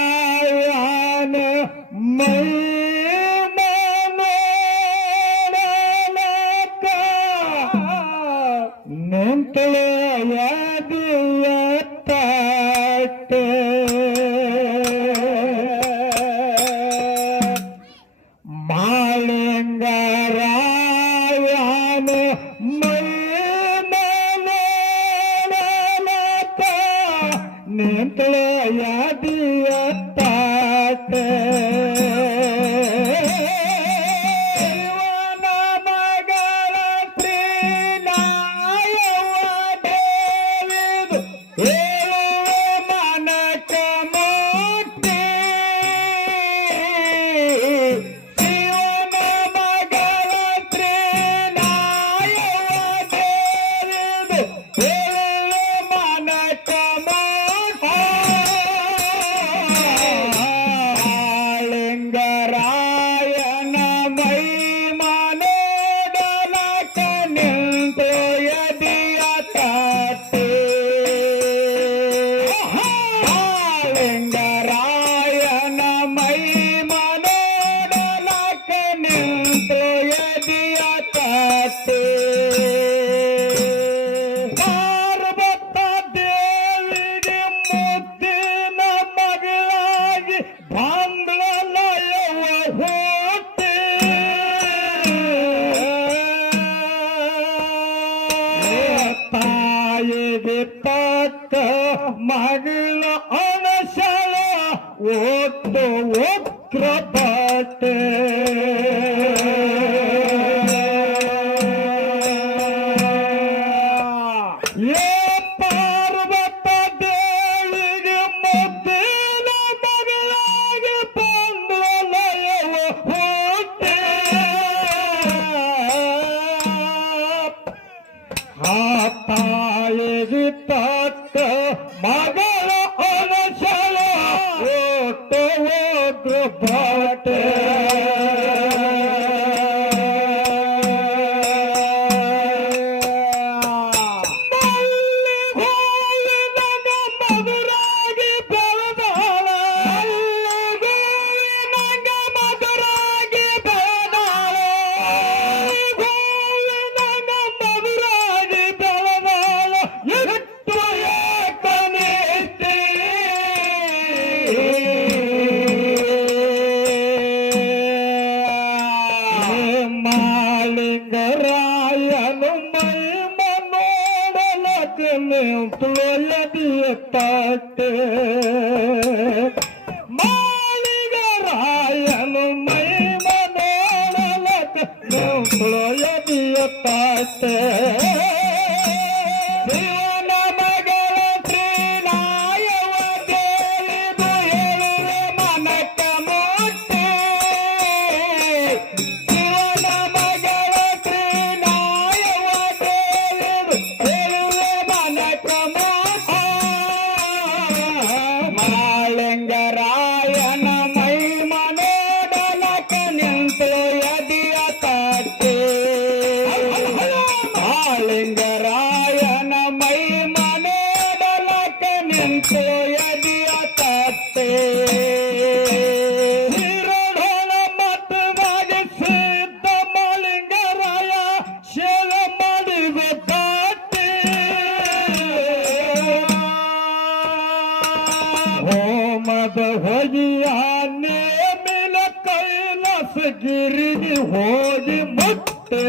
ಮಾಳಿಂಗರಾಯನ ಮೈ ಮನೋರಲಕ ನಿಂತಳೆಯದಿಯತ್ತಾಟೆ ಮಾಳಿಂಗರಾಯನ ಮೈ ನಿಂತಳೆಯದಿಯತ್ತಾಟೆ ಮಗಳ ಅನಶಳ ಒತ್ತು ಒಕ್ರ ಬಾಟೆ ಪಾರ್ವತ ದೇವಿಗೆ ಮುದ್ದಿನ ಮಗಳಾಗಿ ಬಂದಲಯವ ಹುಟ್ಟೆ ತಾಯಿಗೆ ತಕ್ಕ ಮಗಳ ಅನಶಳ ಒಟ್ಟು ಒಗ್ರ ಬಾಟೆ ಮಾಳಿಂಗರಾಯನು ಮೈ ಮನೋರಲಕ ನಿಂತಳೆಯದಿಯತ್ತಾಟೆ ಮಾಳಿಂಗರಾಯನು ಮೈ ಮನೋರಲಕ ನಿಂತಳೆಯದಿಯತ್ತಾಟೆ ಮಾಳಿಂಗರಾಯನ ಮೈ ಮನೋರಲಕ ನಿಂತಳೆಯದಿಯತ್ತಾಟೆ ಹೋಗಿ ಮುಟ್ಟೆ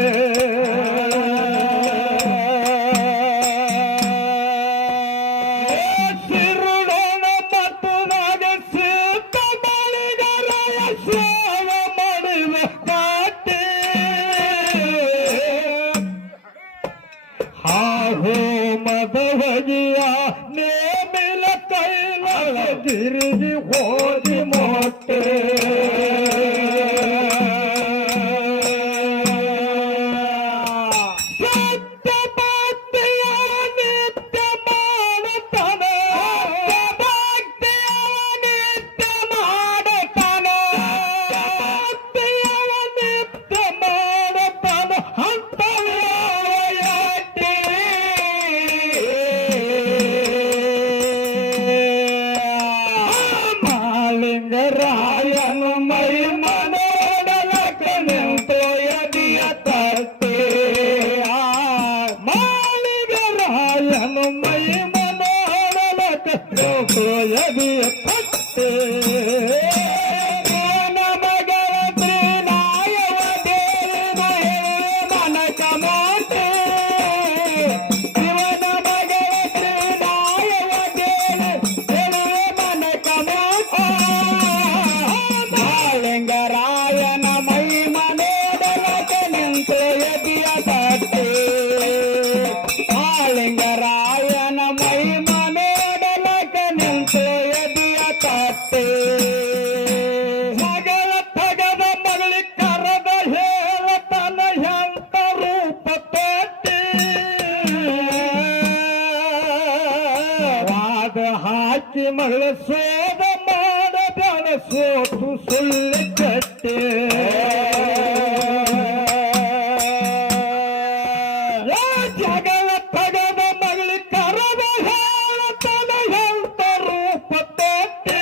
ಸಿರುಳೋಣ ಮತ್ತು ನಾಗಸಿದ್ದ ಮಳಿಗರಾಯ ಸೇವ ಮಾಡಿದ ಕಾಟೆ ಹಾಹೋ ಮದವಗಿಯ ನೇಮಿಲ ಕೈಲಾಸ ಗಿರಿಗಿ ಹೋಗಿ ಮೊಟ್ಟೆ ರಾಯನು ಮೈ ಮನೋಡಲಕ ನಿಂತೋಯದಿಯ ತಟ್ಟೆ ಮಾಳಿಗರಾಯನು ಮೈ ಮನೋಡಲಕ ನಿಂತೋಯದಿಯ ತಟ್ಟೆ ಮಗಳ ತ್ರಿನಾಯವ ದೇವ ಮನಕ ಮೋಟೆ ಶಿವನ ಮಗಳ ತ್ರಿನಾಯವ ದೇವ ಮನಕ ಮೋಟೆ ಮಾಳಿಂಗರಾಯನ ಮೈ ಮನೋಡಲಕ ನಿಂತೋಯದಿಯ ತಟ್ಟೆ ಮಾಳಿಂಗರಾಯನ ಮೈ ಮನೋಡಲಕ ನಿಂತೋಯದಿಯ ತಟ್ಟೆ ಮಗಳ ತಗದ ಮಗಳಿ ಕರದ ಹೇಳತನ ಎಂತ ರೂಪ ತಟ್ಟಿ ವಾದ ಹಾಕಿ ಮಗಳ ಸೋದ ಮಾಡಬೇಡ ಸೋತು ಸುಳ್ಳು ಕಟ್ಟೆ ಜಗಳ ತಗದ ಮಗಳಿ ಕರದ ಹೇಳತನ ಎಂತ ರೂಪ ತಟ್ಟಿ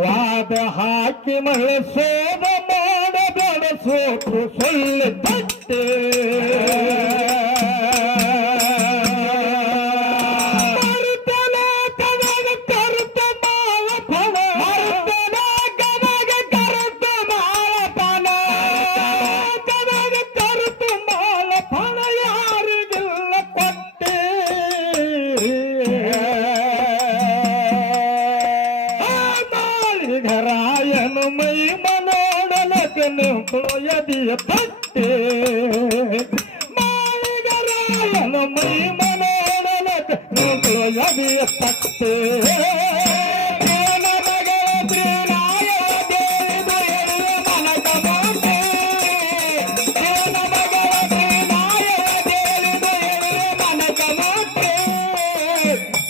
ವಾದ ಹಾಕಿ ಮಗಳ ಸೋದ ಮಾಡಬೇಡ ಸೋತು ಸುಳ್ಳು ಕಟ್ಟೆ ಮಾಳಿಗರಾಯನು ಮೈ ಮನೋಡಲಕ ನಿಂತೋಯದಿಯ ತಟ್ಟೆ ಮಾಳಿಗರಾಯನು ಮೈ ಮನೋಡಲಕ ನಿಂತೋಯದಿಯ ತಟ್ಟೆ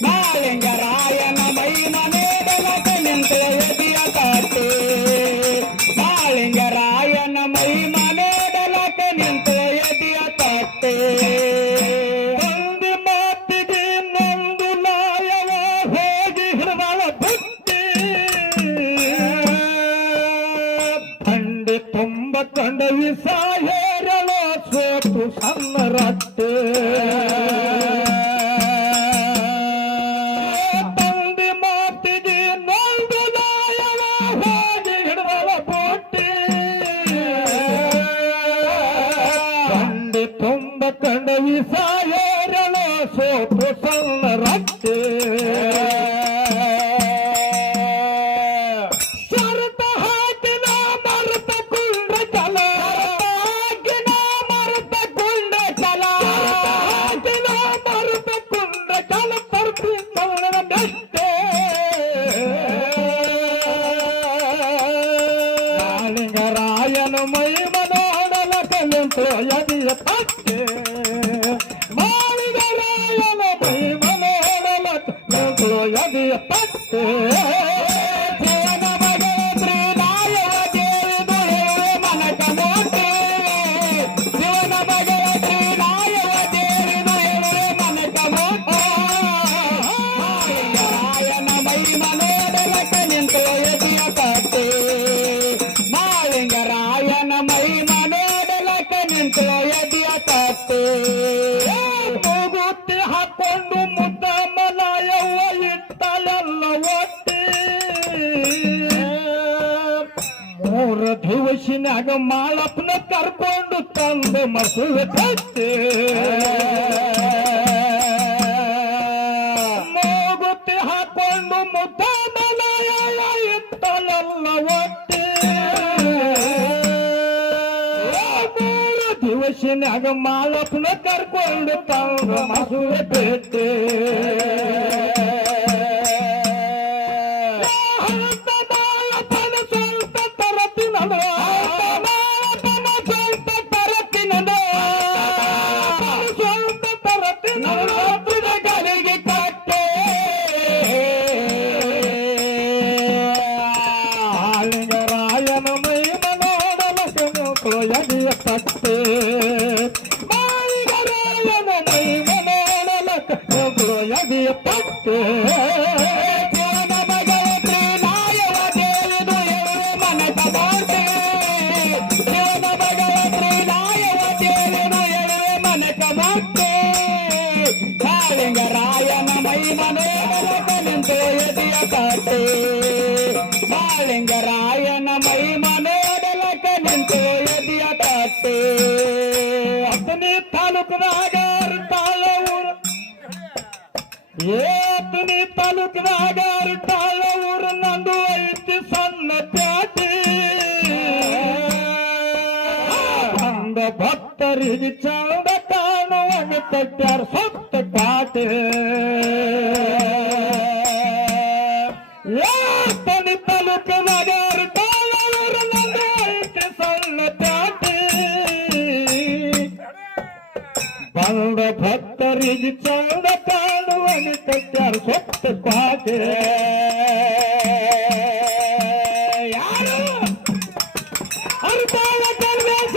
ಮಾಳಿಂಗರಾಯನ ಮೈ ಮನೋಡಲಕ ನಿಂತೋಯದಿಯ ತಟ್ಟೆ ಮಾಳಿಂಗರಾಯನ ಮೈ ಮನೋಡಲಕ ನಿಂತೋಯದಿಯ ತಟ್ಟೆ ಒಂದು ಮಾತಿಗೆ ನೊಂದು ನಾಯವ ಹೋಗಿ ಹಿಡಿದಳ ಬುತ್ತಿ ಥಂಡಿ ತುಂಬ ಕಂಡ ವಿಷ ಹೇರಲು ಸೋತು ಸಣ್ಣ ರಟ್ಟೆ ತುಂಬ ಕಂಡ ವಿಷ ಹೇರಲು ಸೋತು ಸಣ್ಣ ರಟ್ಟೆ ಶರತ ಹಾಕಿನ ಮರುತ ಕುಂಡ ಚಲ ಹಾಕಿನ ಮರುತ ಕುಂಡ ಚಲ ಹಾಕಿನ ಮರುತ ಕುಂಡ ಚಲ ತರ್ಪಿ ಕವನ ಬೆಟ್ಟೆ ಮಾಳಿಂಗರಾಯನು ಮೈ ಮನೋಡಲಕ ನಿಂತೋಯದಿಯ ತಟ್ಟೆ ಮಾಳಿಗರಾಯನ ಮೈ ಮನೋಡಲಕ ನಿಂತೋಯದಿಯ ತಟ್ಟೆ ಶಿವನ ಮಗಳ ತ್ರಿನಾಯವ ದೇವ ಮನಕ ಮೋಟೆ ಶಿವನ ಮಗಳ ತ್ರಿನಾಯವ ದೇವ ಮನಕ ಮೋಟೆ ಮಾಳಿಗರಾಯನ ಮೈ ಮನೋಡಲಕ ನಿಂತೋಯದಿಯ ತಟ್ಟೆ ಮಾಳಿಂಗರಾಯನ ಮೈ ಮನೋಡಲಕ ನಿಂತೋಯದಿಯ ತಟ್ಟೆ ಮೂಗುತ್ತಿ ಹಾಕೊಂಡು ಮುದ್ದ ಮಲಯವ್ವ ಇಟ್ಟಲೆಲ್ಲ ಒಟ್ಟಿ ದಿವಸಿನಾಗ ಮಾಳಪ್ಪನ ಕರ್ಕೊಂಡು ತಂದು ಮಸುವೆ ಕಟ್ಟಿ ಮೂಗುತಿ ಹಾಕೊಂಡು ಮುದ್ದ ಮನೆಯ ಇತ್ತಲೆಲ್ಲ ಒಟ್ಟಿ ಮೂರು ದಿವಸಿನಾಗ ಮಾಳಪ್ಪನ ಕರ್ಕೊಂಡು ತಂದು ಮಸುವೆ ಕಟ್ಟಿ ಪಟ್ಟೆ ಮಾಳಿಗರಾಯನ ಮೈ ಮನೋಡಲಕ ಯದಿಯ ಪಟ್ಟೆ ಶಿವನ ಮಗಳ ತ್ರಿನಾಯವ ದೇವಿದು ಎಳುವೆ ಮನಕ ಬಾಟೆ ಶಿವನ ಮಗಳ ತ್ರಿನಾಯವ ದೇವಿದು ಎಳುವೆ ಮನಕ ಬಾಟೆ ಮಾಳಿಗರಾಯನ ಮೈ ಮನೋಡಲಕ ನಿಂತು ಯದಿಯ ಪಟ್ಟೆ ಮಾಳಿಗರಾಯನ ಮೈ ಮನೋಡಲಕ ನಿಂತು ಅತನಿ ತಾಲೂಕದಾಗ ತಾಳ ಊರು ಏತನಿ ತಾಲೂಕದಾಗ ತಾಳ ಊರು ನಂದು ಐತಿ ಸಣ್ಣ ಪ್ಯಾಟಿ ಅಂದ ಭಕ್ತರಿಗೆ ಚಂದ ಕಾಣುವಾಗ ತಟ್ಟಾರ ಸತ್ತ ಕಾಟೆ ಏತನಿ ತಾಲೂಕದಾಗ ತಾಳ ಊರು ನಂದು ಐತಿ ಸಣ್ಣ ಪ್ಯಾಟಿ ಬಂದ ಭಕ್ತರಿಗೆ ಚಂದ ಕಾಣುವನಿ ತಟ್ಟಾರ ಸೊತ್ತ ಕಾಟೆ ಯಾರು ಅರ್ತಾಳ ಕರ್ವೇಶ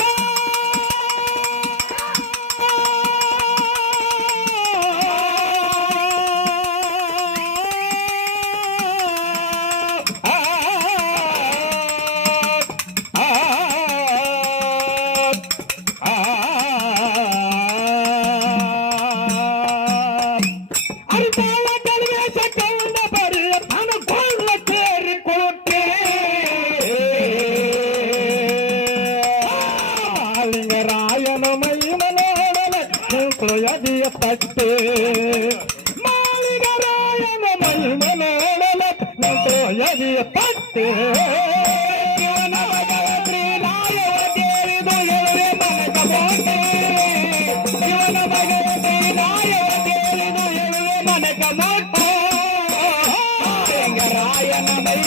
ಯದಿಯ ಪಟ್ಟೆ ಮಾಳಿಗರಾಯನ ಮೈ ಮನೋಡಲಕ ನಿಂತು ಯದಿಯ ಪಟ್ಟೆ ಶಿವನ ಮಗಳ ತ್ರಿನಾಯವ ದೇವಿದು ಎಳುವೆ ಮನಕ ಬಾಟೆ ಶಿವನ ಮಗಳ ತ್ರಿನಾಯವ ದೇವಿದು ಎಳುವೆ ಮನಕ ಬಾಟೆ ಮಾಳಿಗರಾಯನ ಮೈ